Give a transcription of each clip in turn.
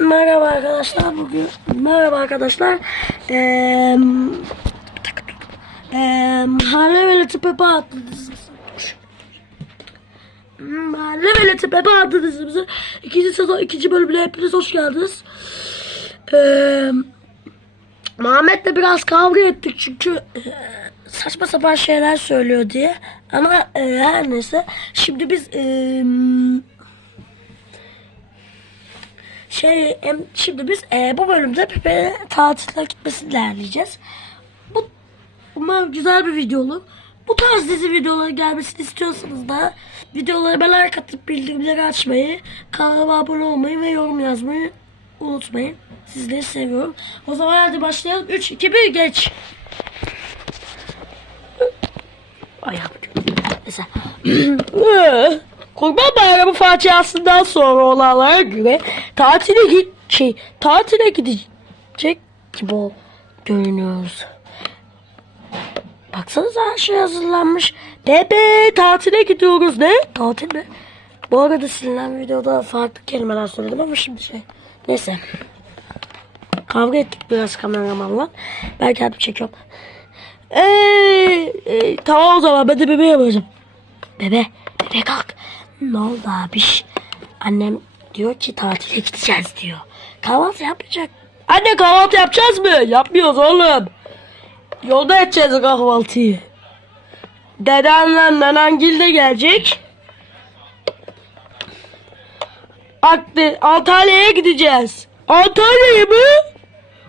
Merhaba arkadaşlar bugün merhaba arkadaşlar. Dur. Eee Mahalle Veleti Pepe adlı dizimizin Mahalle Veleti Pepe ikinci sezon ikinci bölümüne hepiniz hoş geldiniz. Eee Muhammed'le biraz kavga ettik çünkü eee, saçma sapan şeyler söylüyor diye. Ama eee, her neyse. Şimdi biz eee şey şimdi biz e, bu bölümde Pepe'ye tatile gitmesini değerleyeceğiz. Bu umarım güzel bir video olur. Bu tarz dizi videoları gelmesini istiyorsanız da videoları ben like atıp bildirimleri açmayı, kanalıma abone olmayı ve yorum yazmayı unutmayın. Sizleri seviyorum. O zaman hadi başlayalım. 3, 2, 1 geç. Ayağım Mesela. Kurban Bayramı faciasından sonra olanlara göre tatile git şey tatile gidecek gibi görünüyoruz. Baksanıza her şey hazırlanmış. Bebe tatile gidiyoruz ne? Tatil mi? Bu arada silinen videoda farklı kelimeler söyledim ama şimdi şey. Neyse. Kavga ettik biraz kameramanla. Ben kendim çekiyorum. Eee, e, tamam o zaman ben de bebeği yapacağım. Bebe, bebe kalk. Ne oldu abiş? Annem diyor ki tatile gideceğiz diyor. Kahvaltı yapacak. Anne kahvaltı yapacağız mı? Yapmıyoruz oğlum. Yolda edeceğiz kahvaltıyı. Dedenle nenengil de gelecek. Aklı, Antalya'ya gideceğiz. Antalya'ya mı?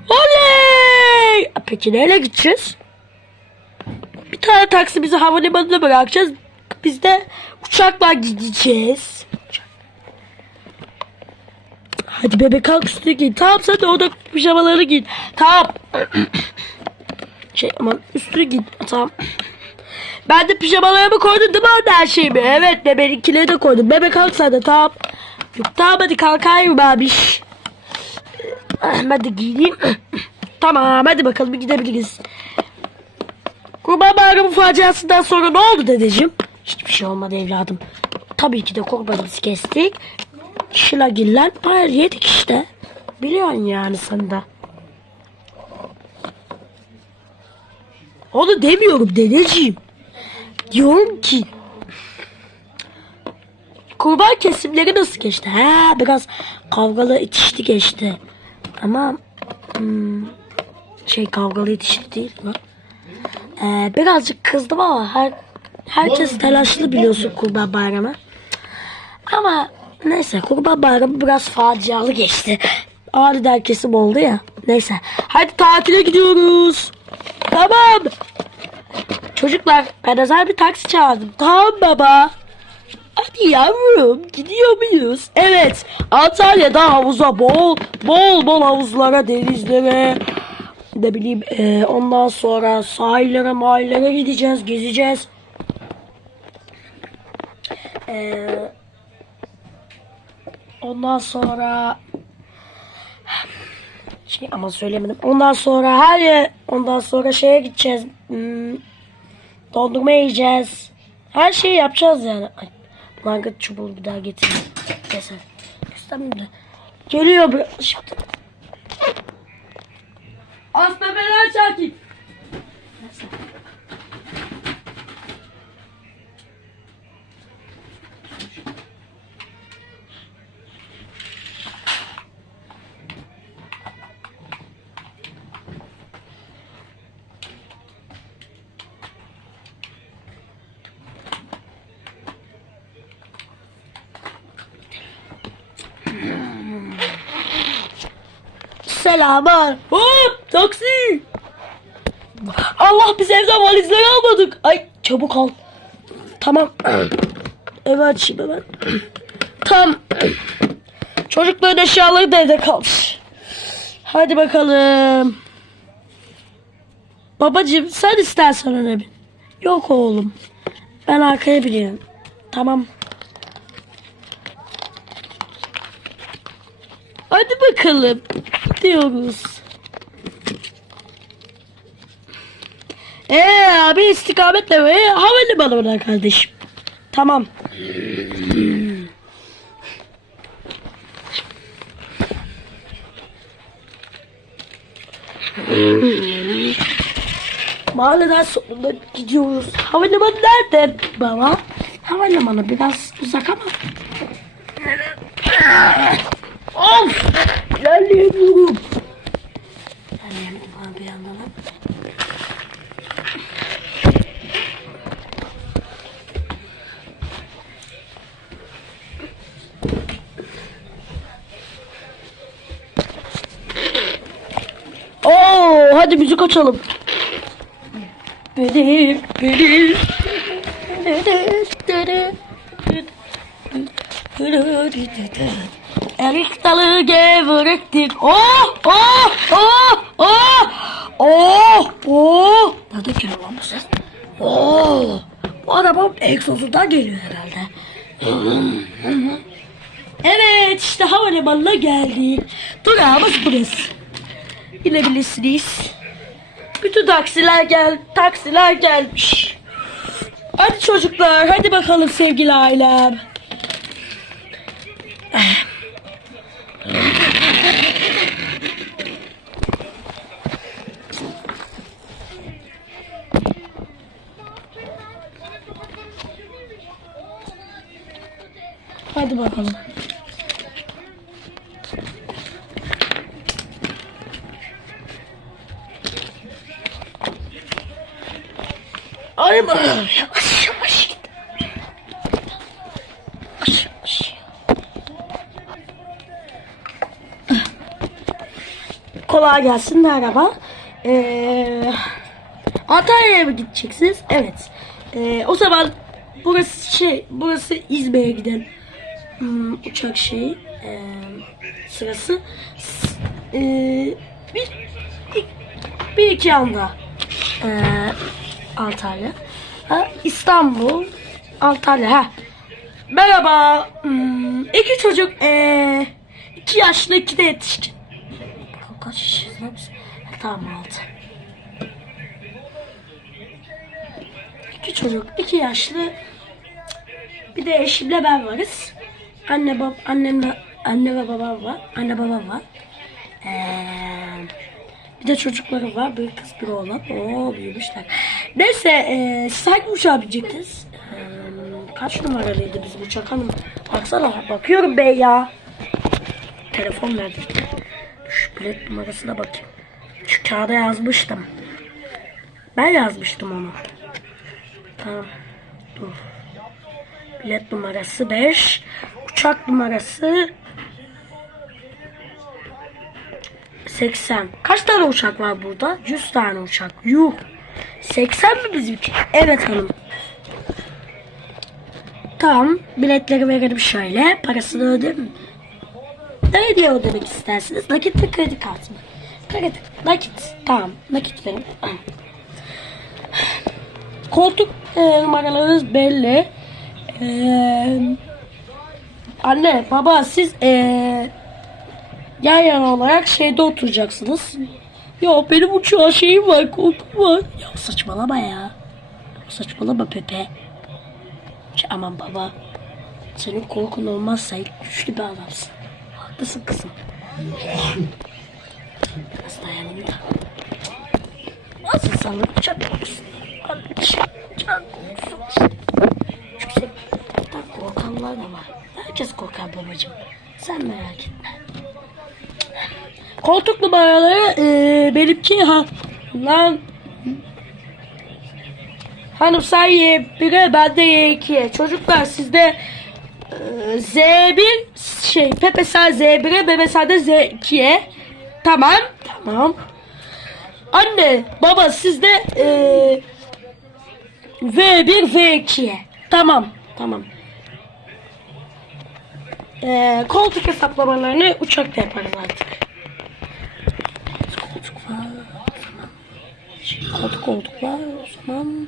Oley! Peki neyle gideceğiz? Bir tane taksi bizi havalimanına bırakacağız. Biz de uçakla gideceğiz. Hadi bebek kalk üstüne giy. Tamam sen de orada pijamaları giy. Tamam. Şey aman üstüne giy. Tamam. Ben de pijamalarımı koydum değil mi anne her şeyimi? Evet bebeğinkileri de koydum. Bebek kalk sen de tamam. Yok tamam hadi kalkayım abiş. Hadi giyeyim. tamam hadi bakalım gidebiliriz. Kurban Bayramı faciasından sonra ne oldu dedeciğim? Hiçbir şey olmadı evladım. Tabii ki de kurbanımızı kestik. Şılagiller hayır yedik işte. Biliyorsun yani sen de. Onu demiyorum dedeciğim. Diyorum ki kurban kesimleri nasıl geçti? Ha biraz kavgalı itişti geçti. Ama hmm, şey kavgalı itişti değil mi? Ee, birazcık kızdım ama her herkes telaşlı biliyorsun Kurban Bayramı. Ama neyse Kurban Bayramı biraz facialı geçti. Aniden kesim oldu ya. Neyse. Hadi tatile gidiyoruz. Tamam. Çocuklar ben özel bir taksi çağırdım. Tamam baba. Hadi yavrum gidiyor muyuz? Evet Antalya'da havuza bol bol bol havuzlara denizlere ne bileyim e, ondan sonra sahillere mahallere gideceğiz gezeceğiz. E, ondan sonra şey ama söylemedim. Ondan sonra her yer ondan sonra şeye gideceğiz. Hmm, dondurma yiyeceğiz. Her şeyi yapacağız yani. Ay, langırt çubuğu bir daha getireyim. Neyse. İstemem de. Geliyor bu. Şimdi. Az bebeler sakin. Selamlar. Hop taksi. Allah biz evden valizleri almadık. Ay çabuk al. Tamam. Evi açayım hemen. Tam. Çocukların eşyaları da evde kalmış. Hadi bakalım. Babacığım sen istersen öne bin. Yok oğlum. Ben arkaya biniyorum. Tamam. Hadi bakalım. Gidiyoruz. Ee abi istikametle ve havalimanına kardeşim. Tamam. Mahalleden sonunda gidiyoruz. Havalimanı nerede baba? Havalimanı biraz uzak ama. Of! İlerleyemiyorum. İlerleyemiyorum abi bir yandan. Oo, hadi müzik açalım. Benim, benim. Erik dalı gevrektir. Oh, oh, oh, oh, oh, oh. Nerede ki lan bu ses? Oh, bu araba egzozundan geliyor herhalde. Evet, işte havalimanına geldik. Durağımız burası. İnebilirsiniz. Bütün taksiler gel, taksiler gelmiş. Hadi çocuklar, hadi bakalım sevgili ailem. Hadi bakalım. Kolay gelsin merhaba. Ee, Antalya'ya mı gideceksiniz? Evet. Ee, o zaman burası şey, burası İzmir'e giden hmm, uçak şeyi ee, sırası. Ee, bir, bir, iki anda ee, Antalya. Ha, İstanbul, Antalya. Ha. Merhaba. Hmm, iki çocuk, ee, iki yaşlı, iki de yetişkin. Kaç yaşıyız lan biz? Tamam altı. İki çocuk, iki yaşlı, bir de eşimle ben varız. Anne bab, annemle, anne ve babam var. Anne babam var. Ee, bir de çocukları var. Bir kız bir oğlan. Oo büyümüşler. Neyse e, siz hangi uçağa binecektiniz? Ee, kaç numaralıydı bizim uçak hanım? Baksana bakıyorum bey ya. Telefon nerede? Şu bilet numarasına bakayım. Şu kağıda yazmıştım. Ben yazmıştım onu. Tamam. Dur. Bilet numarası 5. Uçak numarası 80. Kaç tane uçak var burada? 100 tane uçak. Yuh. 80 mi bizimki? Evet hanım. Tamam. Biletleri verelim şöyle. Parasını ödedim. Ne diye ödemek istersiniz? Nakit mi kredi kartı mı? Kredi. Nakit. Tamam. Nakit verin. Koltuk e, numaralarınız belli. E, anne, baba siz e, yan yana olarak şeyde oturacaksınız. Ya benim uçağa şeyim var, korkum var. Ya saçmalama ya. Saçmalama Pepe. Aman baba. Senin korkun olmazsa güçlü bir adamsın. Haklısın kızım. Biraz dayanın da. Nasıl korkusun? Uçak korkusun. Çünkü sen korkanlar da var. Herkes korkar babacığım. Sen merak etme. Koltuk numaraları e, benimki ha lan hanım sen Y1'e ben de Y2'ye. Çocuklar sizde Z1 şey sen Z1'e Bebe sen de Z2'ye. Tamam. Tamam. Anne baba sizde e, V1 V2'ye. Tamam. Tamam. E, koltuk hesaplamalarını uçakta yaparız artık. Koltuk var. Şey, koltuk koltuk var o. Hmm,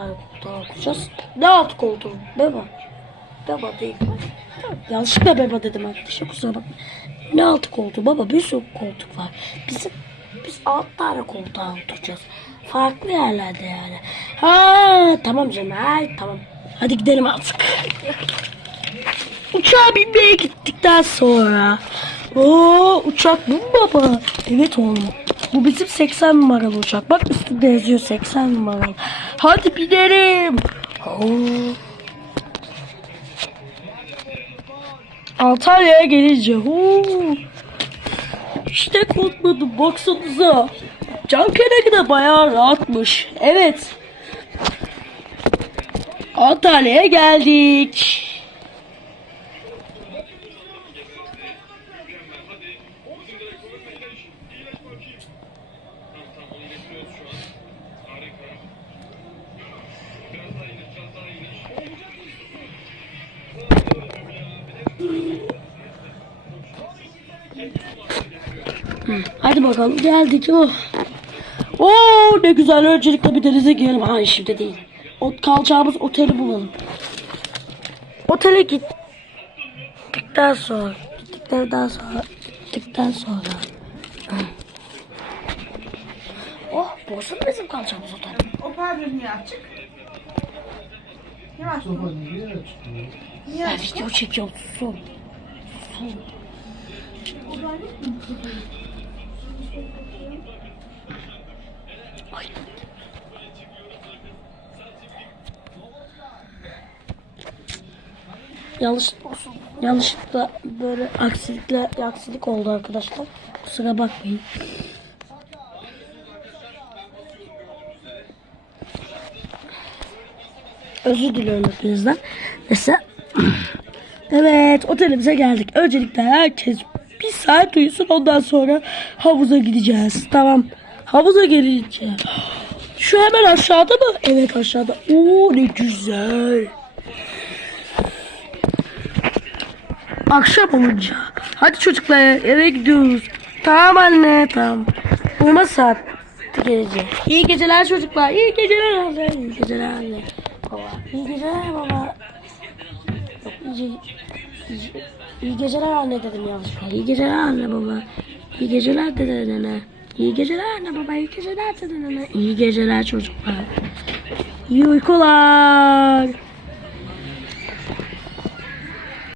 Daha koltuğa okuyacağız. Ne alt koltuğu? Beba. Beba değil. Yanlışlıkla beba dedim arkadaşlar kusura bakma. Ne altı koltuğu baba bir sürü koltuk var. Bizim biz alt tane koltuğa oturacağız. Farklı yerlerde yani. Ha tamam canım. Ay, tamam. Hadi gidelim artık. uçağa binmeye gittikten sonra. Oo uçak bu baba? Evet oğlum. Bu bizim 80 numaralı uçak. Bak üstünde yazıyor 80 numaralı. Hadi binelim. Oo. Antalya'ya gelince. Oo. İşte korkmadım baksanıza. Can kenarı da bayağı rahatmış. Evet. Antalya'ya geldik. Hadi bakalım geldik. Oh. Oo ne güzel öncelikle bir denize girelim. Hayır şimdi değil. O, kalacağımız oteli bulalım. Otele gittikten sonra gittikten sonra gittikten sonra Oh mı bizim kalacağımız otel? O perde niye açık? Niye açık? Niye Ben video çekiyorum susun. Susun. Ay. Yanlışlıkla olsun. Yanlışlıkla böyle aksilikler aksilik oldu arkadaşlar. Kusura bakmayın. Özür diliyorum hepinizden. Neyse. Evet otelimize geldik. Öncelikle herkes bir saat uyusun ondan sonra havuza gideceğiz. Tamam. Havuza gelince. Şu hemen aşağıda mı? Evet aşağıda. Oo ne güzel. Akşam olunca. Hadi çocuklar eve gidiyoruz. Tamam anne tamam. Uyuma saati gelecek. İyi geceler çocuklar. İyi geceler anne. İyi geceler anne. Baba. İyi geceler baba. Yok, iyi, iyi, iyi geceler anne dedim yanlışlıkla. İyi geceler anne baba. İyi geceler dede nene. İyi geceler anne baba. İyi geceler dede nene. İyi geceler çocuklar. İyi uykular.